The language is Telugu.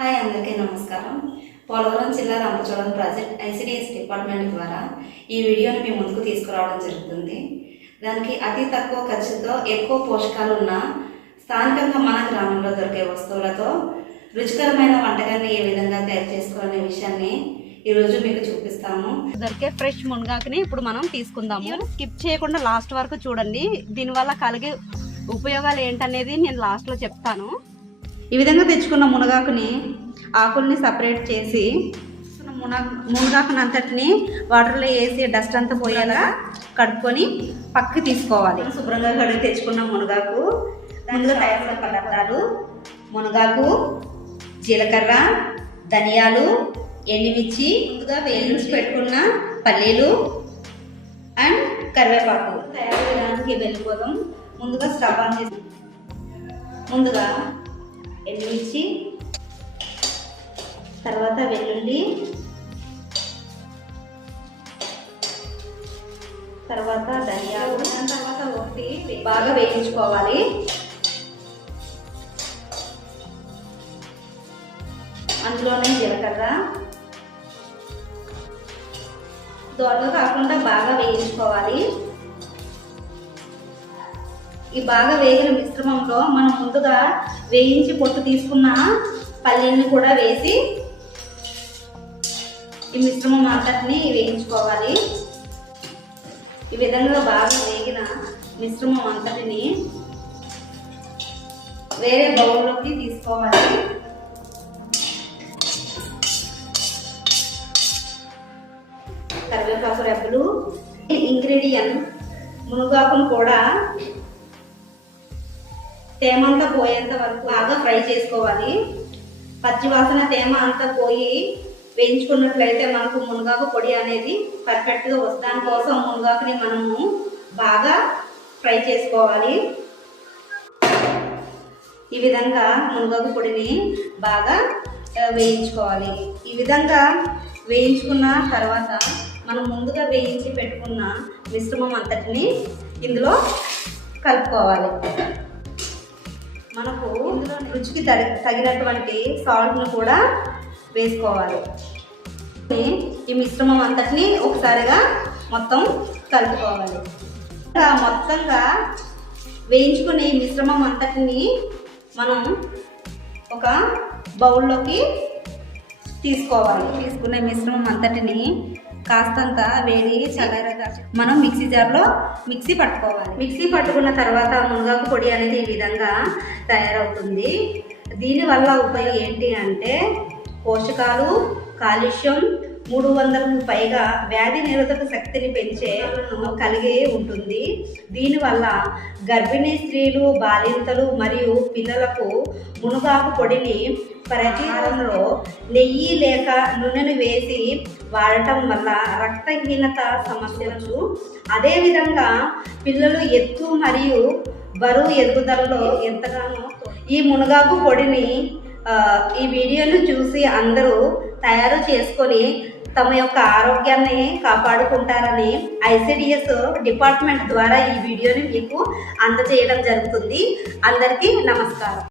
హాయ్ అందరికీ నమస్కారం. పోలవరం జిల్లా రంపచోడవరం ప్రాజెక్ట్ ఐసిడిఎస్ డిపార్ట్మెంట్ ద్వారా ఈ వీడియోని మీ ముందుకు తీసుకురావడం జరుగుతుంది. దానికి అతి తక్కువ ఖర్చుతో ఎక్కువ పోషకాలు ఉన్న స్థానికంగా మన గ్రామంలో దొరికే వస్తువులతో రుచికరమైన వంటకాన్ని ఏ విధంగా తయారు చేసుకోవాలనే విషయాన్ని ఈరోజు మీకు చూపిస్తాము. దొరికే ఫ్రెష్ మునగాకుని ఇప్పుడు మనం తీసుకుందాము. స్కిప్ చేయకుండా లాస్ట్ వరకు చూడండి. దీనివల్ల కలిగే ఉపయోగాలు ఏంటనేది నేను లాస్ట్లో చెప్తాను. ఈ విధంగా తెచ్చుకున్న మునగాకుని ఆకుల్ని సపరేట్ చేసి మునగాకుని అంతటిని వాటర్లో వేసి డస్ట్ అంతా పోయేలా కడుక్కొని పక్కకి తీసుకోవాలి. శుభ్రంగా కడిగి తెచ్చుకున్న మునగాకు ముందుగా తయారైన పదార్థాలు: మునగాకు, జీలకర్ర, ధనియాలు, ఎండుమిర్చి, ముందుగా వేయించి పెట్టుకున్న పల్లీలు అండ్ కరివేపాకు. తయారు చేయడానికి వెళ్ళిపోదాం. ముందుగా స్టవ్ ఆన్ చేసి ముందుగా ఎండుమిర్చి, తర్వాత వెల్లుల్లి, తర్వాత ధనియాలు, తర్వాత ఒకటి బాగా వేయించుకోవాలి. అందులోనే జీలకర్ర దోరగా కాకుండా బాగా వేయించుకోవాలి. ఈ బాగా వేగిన మిశ్రమంలో మనం ముందుగా వేయించి పొట్టు తీసుకున్న పల్లీని కూడా వేసి ఈ మిశ్రమం అంతటిని వేయించుకోవాలి. ఈ విధంగా బాగా వేగిన మిశ్రమం అంతటిని వేరే బౌల్లోకి తీసుకోవాలి. కరివేపాకు రెబ్బలు, ఇంగ్రీడియంట్ మునగాకును కూడా తేమ అంతా పోయేంత వరకు బాగా ఫ్రై చేసుకోవాలి. పచ్చివాసన తేమ అంతా పోయి వేయించుకున్నట్లయితే మనకు మునగాకు పొడి అనేది పర్ఫెక్ట్గా వస్తుంది. దానికోసం మునగాకుని మనము బాగా ఫ్రై చేసుకోవాలి. ఈ విధంగా మునగాకు పొడిని బాగా వేయించుకోవాలి. ఈ విధంగా వేయించుకున్న తర్వాత మనం ముందుగా వేయించి పెట్టుకున్న మిశ్రమం అంతటిని ఇందులో కలుపుకోవాలి. మనకు రుచికి తగినటువంటి సాల్ట్ను కూడా వేసుకోవాలి. ఈ మిశ్రమం అంతటిని ఒకసారిగా మొత్తం కలుపుకోవాలి. మొత్తంగా వేయించుకునే ఈ మిశ్రమం అంతటిని మనం ఒక బౌల్లోకి తీసుకోవాలి. తీసుకునే మిశ్రమం అంతటిని కాస్తంత వేడి చల్లారగా మనం మిక్సీ జార్లో మిక్సీ పట్టుకోవాలి. మిక్సీ పట్టుకున్న తర్వాత మునగాకు పొడి అనేది ఈ విధంగా తయారవుతుంది. దీనివల్ల ఉపయోగం ఏంటి అంటే పోషకాలు, కాల్షియం, 300కు పైగా వ్యాధి నిరోధక శక్తిని పెంచే కలిగి ఉంటుంది. దీనివల్ల గర్భిణీ స్త్రీలు, బాలింతలు మరియు పిల్లలకు మునగాకు పొడిని ప్రతిహారంలో నెయ్యి లేక నూనెను వేసి వాడటం వల్ల రక్తహీనత సమస్యలు, అదేవిధంగా పిల్లలు ఎత్తు మరియు బరువు ఎదుగుదలలో ఎంతగానో ఈ మునగాకు పొడిని ఈ వీడియోను చూసి అందరూ తయారు చేసుకొని తమ యొక్క ఆరోగ్యాన్ని కాపాడుకుంటారని ఐసిడిఎస్ డిపార్ట్మెంట్ ద్వారా ఈ వీడియోని మీకు అందజేయడం జరుగుతుంది. అందరికీ నమస్కారం.